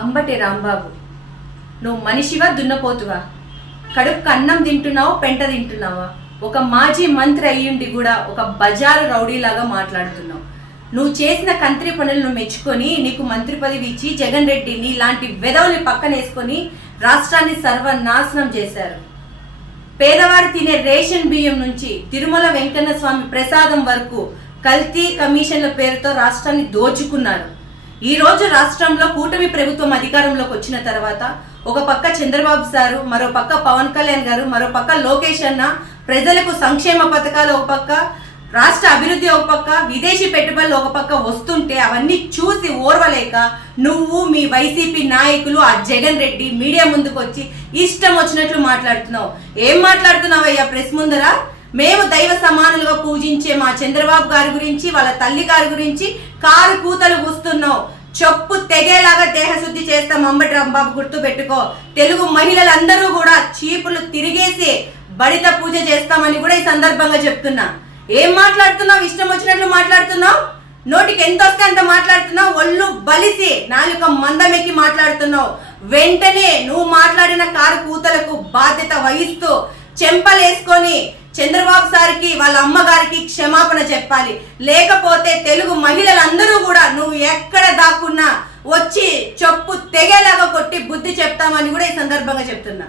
అంబటి రాంబాబు, నువ్వు మనిషివా దున్నపోతువా? కడుపుకు అన్నం తింటున్నావు, పెంట తింటున్నావా? ఒక మాజీ మంత్రి అయ్యుండి కూడా ఒక బజారు రౌడీలాగా మాట్లాడుతున్నావు. నువ్వు చేసిన కంత్రి పనులను మెచ్చుకొని నీకు మంత్రి పదవి ఇచ్చి జగన్ రెడ్డిని ఇలాంటి వెధవుని పక్కనేసుకొని రాష్ట్రాన్ని సర్వనాశనం చేశారు. పేదవారు తినే రేషన్ బియ్యం నుంచి తిరుమల వెంకన్న స్వామి ప్రసాదం వరకు కల్తీ కమిషన్ల పేరుతో రాష్ట్రాన్ని దోచుకున్నారు. ఈ రోజు రాష్ట్రంలో కూటమి ప్రభుత్వం అధికారంలోకి వచ్చిన తర్వాత ఒక పక్క చంద్రబాబు సారు, మరో పక్క పవన్ కళ్యాణ్ గారు, మరో పక్క లోకేష్ అన్న ప్రజలకు సంక్షేమ పథకాలు ఒక పక్క, రాష్ట్ర అభివృద్ధి ఒక పక్క, విదేశీ పెట్టుబడులు ఒక పక్క వస్తుంటే అవన్నీ చూసి ఓర్వలేక నువ్వు మీ వైసీపీ నాయకులు ఆ జగన్ రెడ్డి మీడియా ముందుకు వచ్చి ఇష్టం వచ్చినట్లు మాట్లాడుతున్నావు. ఏం మాట్లాడుతున్నావయ్యా ప్రెస్ ముందర? మేము దైవ సమానులుగా పూజించే మా చంద్రబాబు గారి గురించి, వాళ్ళ తల్లి గారి గురించి కారు కూతలు కూస్తున్నావు. చెప్పు తెగేలాగా దేహశుద్ధి చేస్తాం. అంబటి రాంబాబు గుర్తు పెట్టుకో. తెలుగు మహిళలందరూ కూడా చీపులు తిరిగేసి బడిత పూజ చేస్తామని కూడా ఈ సందర్భంగా చెప్తున్నా. ఏం మాట్లాడుతున్నావు? ఇష్టం వచ్చినట్లు మాట్లాడుతున్నావు. నోటికి ఎంత వస్తే అంత మాట్లాడుతున్నావు. ఒళ్ళు బలిసి నాలుక మందమెక్కి మాట్లాడుతున్నావు. వెంటనే నువ్వు మాట్లాడిన కారు కూతలకు బాధ్యత వహిస్తూ చెంపలేసుకొని చంద్రబాబు సార్కి, వాళ్ళ అమ్మగారికి క్షమాపణ చెప్పాలి. లేకపోతే తెలుగు మహిళలందరూ కూడా నువ్వు ఎక్కడ దాక్కున్నా వచ్చి చెప్పు తెగేలాగా కొట్టి బుద్ధి చెప్తామని కూడా ఈ సందర్భంగా చెప్తున్నా.